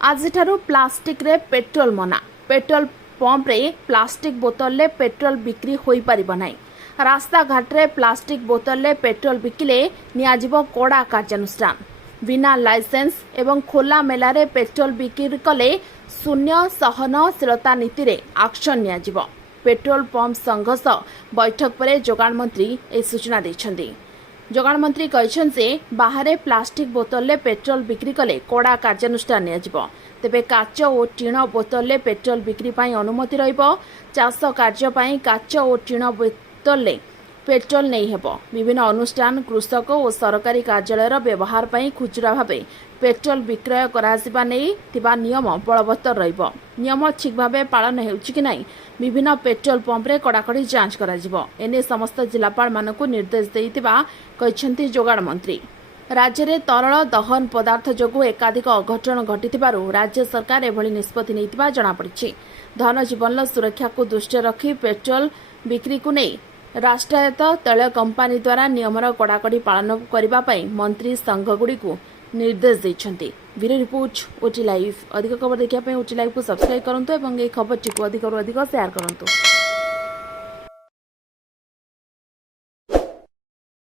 आजिठारु plastic रे petrol मना। Petrol pump रे प्लास्टिक बोतल ले पेट्रोल बिक्री होई परिबो नाही। रास्ता घाट रे प्लास्टिक बोतल ले पेट्रोल बिकिले नियाजिबो कड़ा कार्यानुष्ठान। बिना लाइसेंस एवं खोला मेला रे पेट्रोल बिक्री कले शून्य सहनशीलता नीति रे एक्शन नियाजिबो। पेट्रोल पंप संघ सह बैठक पर जोगाण मंत्री ए सूचना दैछन्ती। जोगाण मंत्री कहछन्ते बाहर प्लास्टिक बोतल ले पेट्रोल बिक्री कले कड़ा कार्यानुष्ठान नियाजिबो। तेबे काच और टीण बोतल ले पेट्रोल बिक्री पई अनुमति रहिबो। चाष कार्य पई काच और टीण बोतल ले पेट्रोल नहीं हेबो। विभिन्न अनुष्ठान कृषक और सरकारी कार्यालय व्यवहार पई खुचरा भावे पेट्रोल विक्रय करासिबा नहीं थिबा नियम बलवत्तर रहिबो। नियम ठीक भावे पालन हेउछि कि नाही विभिन्न पेट्रोल पंप रे कड़ाकड़ी जांच कराजिबो। एने समस्त जिलापाल मानकु निर्देश देइतिबा कहछन्ती जोगाण मंत्री। राज्य में तरल दहन पदार्थ जोगु एकाधिक अघटन घटिथिबारु राज्य सरकार एभली निष्पत्ति नैतिबा जणापड़िछि। धन जीवन सुरक्षा को दृष्टि रखी पेट्रोल बिक्री को नहीं राष्ट्रायत्त तैल कंपानी द्वारा नियमर कड़ाकड़ी पालन करने मंत्री संघगुड़ी को निर्देश देइछन्ति। Bureau report OT live. अधिक खबर देखिए ओटी लाइव को सब्सक्राइब करंतु एवं ए खबर टी को अधिक शेयर करंतु।